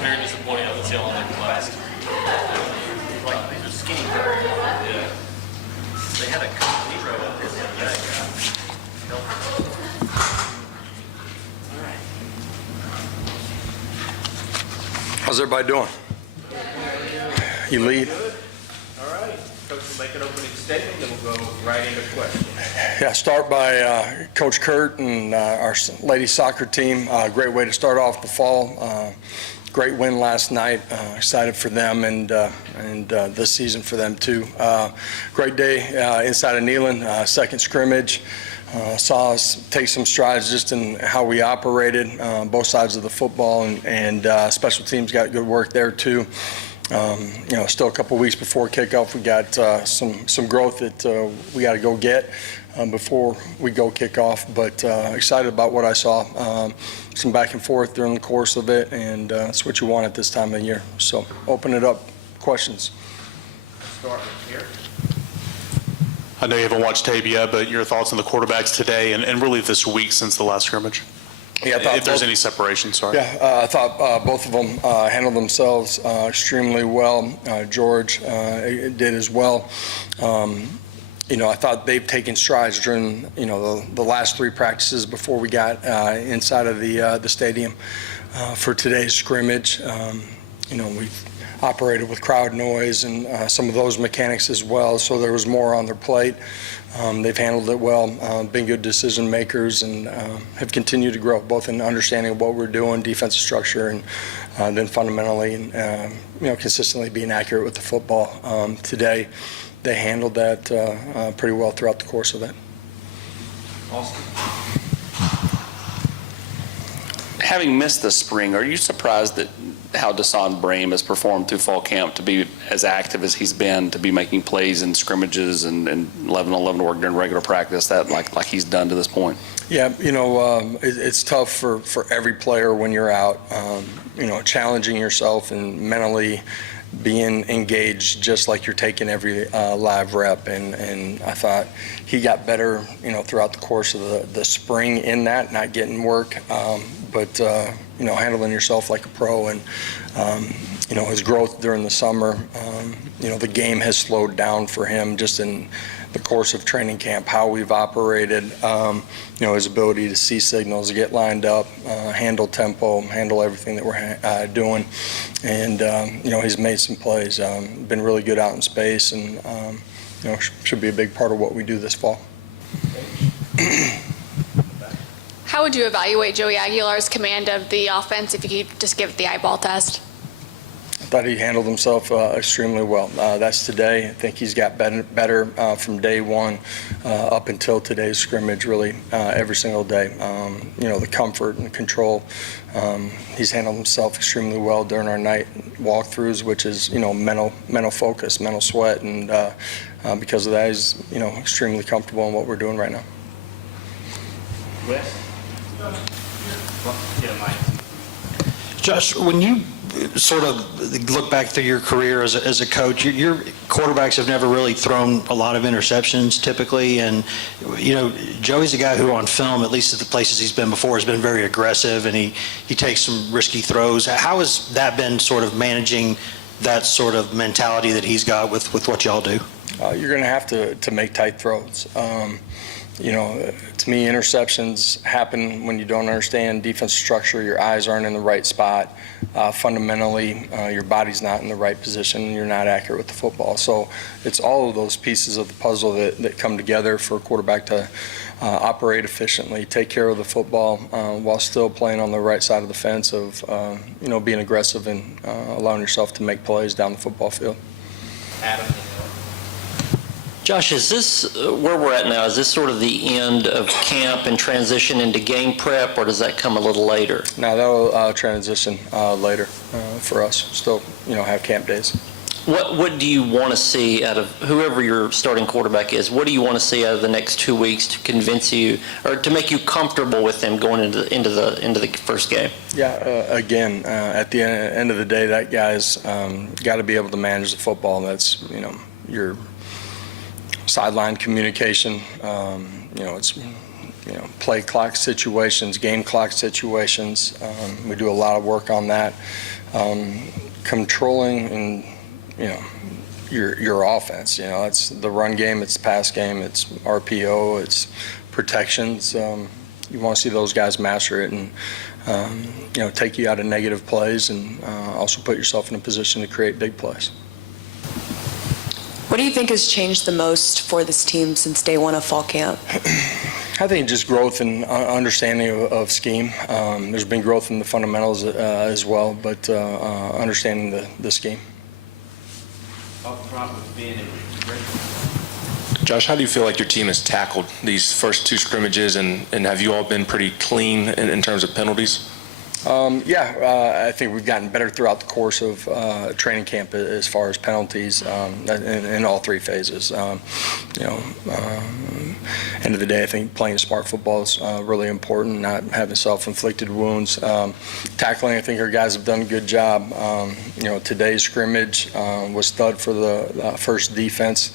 Very disappointing on the tail on the class. Like, these are skinny. Yeah. They had a Coke Zero up there the other day. How's everybody doing? You lead? All right. Coach will make an opening statement, then we'll go right into questions. Yeah, start by Coach Kurt and our ladies soccer team. Great way to start off the fall. Great win last night. Excited for them and this season for them too. Great day inside of Neyland, second scrimmage. Saw us take some strides just in how we operated, both sides of the football, and special teams got good work there too. Still a couple weeks before kickoff, we got some growth that we got to go get before we go kickoff. But excited about what I saw. Some back and forth during the course of it, and that's what you want at this time of year. So open it up. Questions? Start with here. I know you haven't watched tape yet, but your thoughts on the quarterbacks today and really this week since the last scrimmage? Yeah, if there's any separation, sorry. Yeah, I thought both of them handled themselves extremely well. George did as well. I thought they've taken strides during the last three practices before we got inside of the stadium for today's scrimmage. We've operated with crowd noise and some of those mechanics as well, so there was more on their plate. They've handled it well, been good decision makers, and have continued to grow, both in understanding of what we're doing, defensive structure, and then fundamentally, consistently being accurate with the football. Today, they handled that pretty well throughout the course of it. Austin. Having missed the spring, are you surprised that how Desean Bream has performed through fall camp to be as active as he's been, to be making plays in scrimmages and 11-on-11 work during regular practice, that like he's done to this point? Yeah, it's tough for every player when you're out, challenging yourself and mentally being engaged just like you're taking every live rep. And I thought he got better, throughout the course of the spring in that, not getting work, but handling yourself like a pro. And his growth during the summer, the game has slowed down for him just in the course of training camp, how we've operated, his ability to see signals, get lined up, handle tempo, handle everything that we're doing. And, he's made some plays, been really good out in space, and, should be a big part of what we do this fall. How would you evaluate Joey Aguilar's command of the offense if you could just give it the eyeball test? I thought he handled himself extremely well. That's today. I think he's got better from day one up until today's scrimmage, really, every single day. The comfort and control. He's handled himself extremely well during our night walkthroughs, which is, mental focus, mental sweat, and because of that, he's, extremely comfortable in what we're doing right now. Wes? Get a mic. Josh, when you sort of look back through your career as a coach, your quarterbacks have never really thrown a lot of interceptions typically, and Joey's a guy who on film, at least at the places he's been before, has been very aggressive, and he takes some risky throws. How has that been sort of managing that sort of mentality that he's got with what y'all do? You're going to have to make tight throws. To me, interceptions happen when you don't understand defense structure, your eyes aren't in the right spot. Fundamentally, your body's not in the right position, and you're not accurate with the football. So it's all of those pieces of the puzzle that come together for a quarterback to operate efficiently, take care of the football while still playing on the right side of the fence of, being aggressive and allowing yourself to make plays down the football field. Adam? Josh, is this where we're at now? Is this sort of the end of camp and transition into game prep, or does that come a little later? Now that'll transition later for us. Still, have camp days. What do you want to see out of whoever your starting quarterback is? What do you want to see out of the next 2 weeks to convince you or to make you comfortable with them going into the first game? Yeah. Again, at the end of the day, that guy's got to be able to manage the football. That's your sideline communication, it's, play clock situations, game clock situations. We do a lot of work on that. Controlling and, your offense, it's the run game, it's the pass game, it's RPO, it's protections. You want to see those guys master it and, take you out of negative plays and also put yourself in a position to create big plays. What do you think has changed the most for this team since day one of fall camp? I think just growth and understanding of scheme. There's been growth in the fundamentals as well, but understanding the scheme. Up front with Ben and Rick. Josh, how do you feel like your team has tackled these first two scrimmages, and have you all been pretty clean in terms of penalties? I think we've gotten better throughout the course of training camp as far as penalties in all three phases. End of the day, I think playing smart football is really important, not having self-inflicted wounds. Tackling, I think our guys have done a good job. Today's scrimmage was stud for the first defense.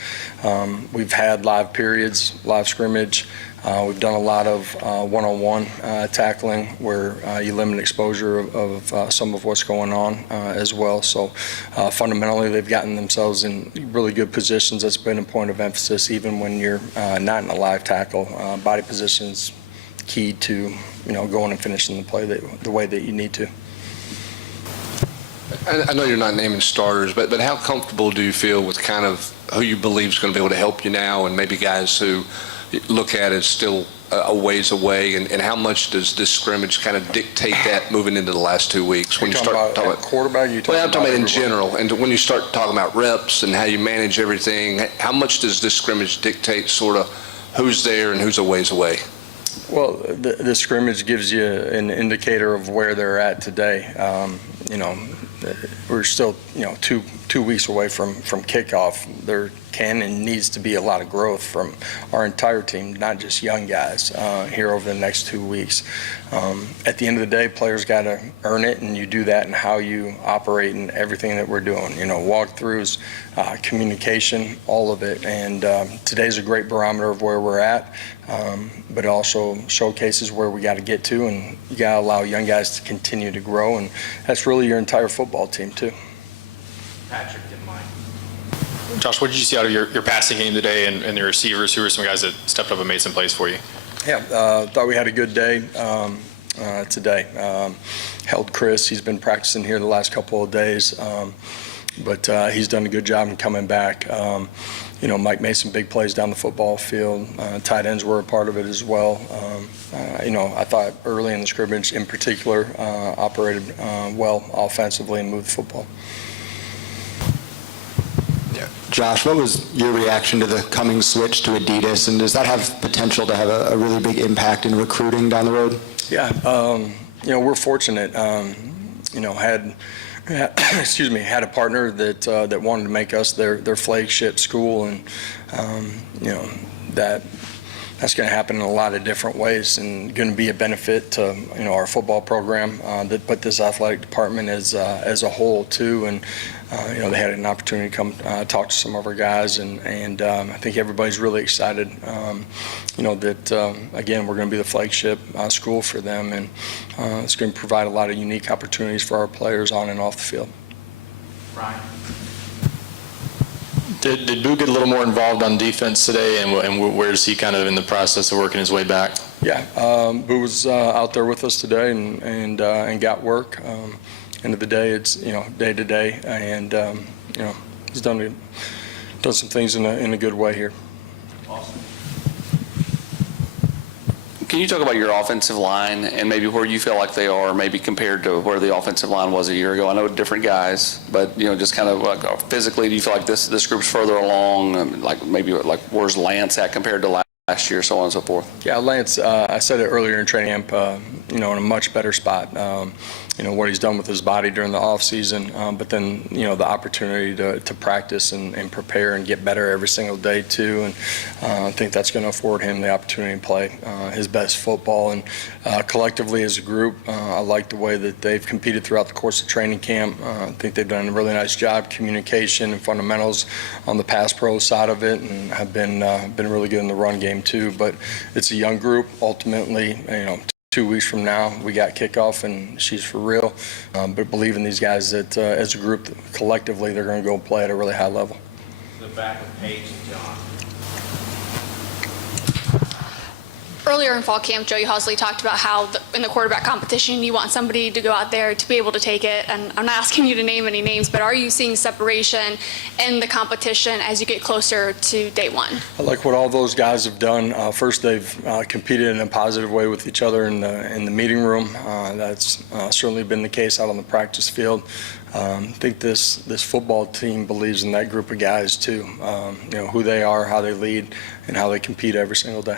We've had live periods, live scrimmage. We've done a lot of one-on-one tackling where you limit exposure of some of what's going on as well. So fundamentally, they've gotten themselves in really good positions. That's been a point of emphasis even when you're not in a live tackle. Body position's key to going and finishing the play the way that you need to. I know you're not naming starters, but how comfortable do you feel with kind of who you believe is going to be able to help you now, and maybe guys who look at it still a ways away, and how much does this scrimmage kind of dictate that moving into the last 2 weeks? When you start talking about quarterback, I'm talking about in general, and when you start talking about reps and how you manage everything, how much does this scrimmage dictate sort of who's there and who's a ways away? Well, the scrimmage gives you an indicator of where they're at today. We're still, 2 weeks away from kickoff. There can and needs to be a lot of growth from our entire team, not just young guys, here over the next 2 weeks. At the end of the day, players got to earn it, and you do that in how you operate and everything that we're doing. Walkthroughs, communication, all of it. And today's a great barometer of where we're at, but it also showcases where we got to get to, and you got to allow young guys to continue to grow, and that's really your entire football team too. Patrick and Mike. Josh, what did you see out of your passing game today and the receivers? Who were some guys that stepped up and made some plays for you? Yeah, thought we had a good day today. Held Chris. He's been practicing here the last couple of days, but he's done a good job in coming back. Mike made some big plays down the football field. Tight ends were a part of it as well. I thought early in the scrimmage in particular operated well offensively and moved the football. Josh, what was your reaction to the coming switch to Adidas, and does that have potential to have a really big impact in recruiting down the road? Yeah, we're fortunate. Had a partner that wanted to make us their flagship school, and that's going to happen in a lot of different ways, and going to be a benefit to our football program, but this athletic department as a whole too. And they had an opportunity to come talk to some of our guys, and I think everybody's really excited. That again, we're going to be the flagship school for them, and it's going to provide a lot of unique opportunities for our players on and off the field. Ryan. Did Boo get a little more involved on defense today, and where is he kind of in the process of working his way back? Yeah, Boo was out there with us today and got work. End of the day, it's day to day, and he's done some things in a good way here. Awesome. Can you talk about your offensive line and maybe where you feel like they are, maybe compared to where the offensive line was a year ago? I know different guys, but just kind of like physically, do you feel like this group's further along? Where's Lance at compared to last year, so on and so forth? Yeah, Lance, I said it earlier in training camp, in a much better spot. What he's done with his body during the off season, but then, the opportunity to practice and prepare and get better every single day too. And I think that's going to afford him the opportunity to play his best football. And collectively as a group, I like the way that they've competed throughout the course of training camp. I think they've done a really nice job, communication and fundamentals on the pass pro side of it, and have been really good in the run game too. But it's a young group. Ultimately, 2 weeks from now, we got kickoff, and she's for real. But believe in these guys that as a group, collectively, they're going to go play at a really high level. The back of Paige and John. Earlier in fall camp, Joey Hosley talked about how in the quarterback competition, you want somebody to go out there to be able to take it. And I'm not asking you to name any names, but are you seeing separation in the competition as you get closer to day one? I like what all those guys have done. First, they've competed in a positive way with each other in the meeting room. That's certainly been the case out on the practice field. I think this football team believes in that group of guys too. Who they are, how they lead, and how they compete every single day.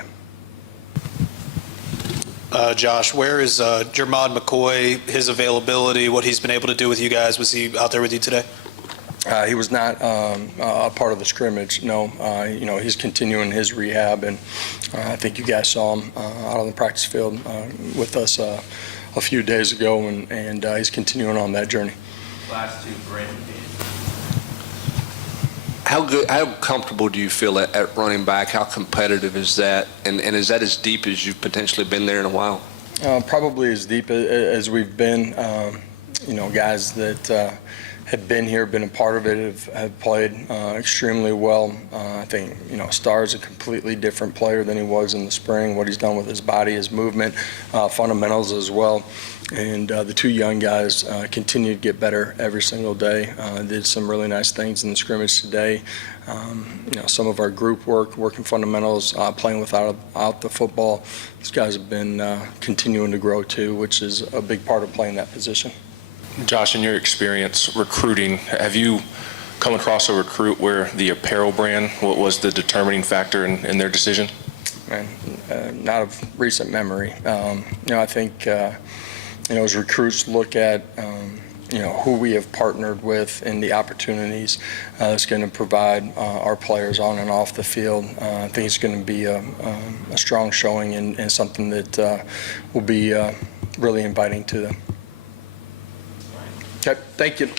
Josh, where is Germod McCoy, his availability, what he's been able to do with you guys? Was he out there with you today? He was not a part of the scrimmage, no. He's continuing his rehab, and I think you guys saw him out on the practice field with us a few days ago, and he's continuing on that journey. Last two, Brandon. How comfortable do you feel at running back? How competitive is that? And is that as deep as you've potentially been there in a while? Probably as deep as we've been. Guys that have been here, been a part of it, have played extremely well. I think, Starr's a completely different player than he was in the spring, what he's done with his body, his movement, fundamentals as well. And the two young guys continue to get better every single day. Did some really nice things in the scrimmage today. Some of our group work, working fundamentals, playing without the football. These guys have been continuing to grow too, which is a big part of playing that position. Josh, in your experience recruiting, have you come across a recruit where the apparel brand was the determining factor in their decision? Not of recent memory. I think as recruits look at who we have partnered with and the opportunities it's going to provide our players on and off the field, I think it's going to be a strong showing and something that will be really inviting to them. Okay, thank you.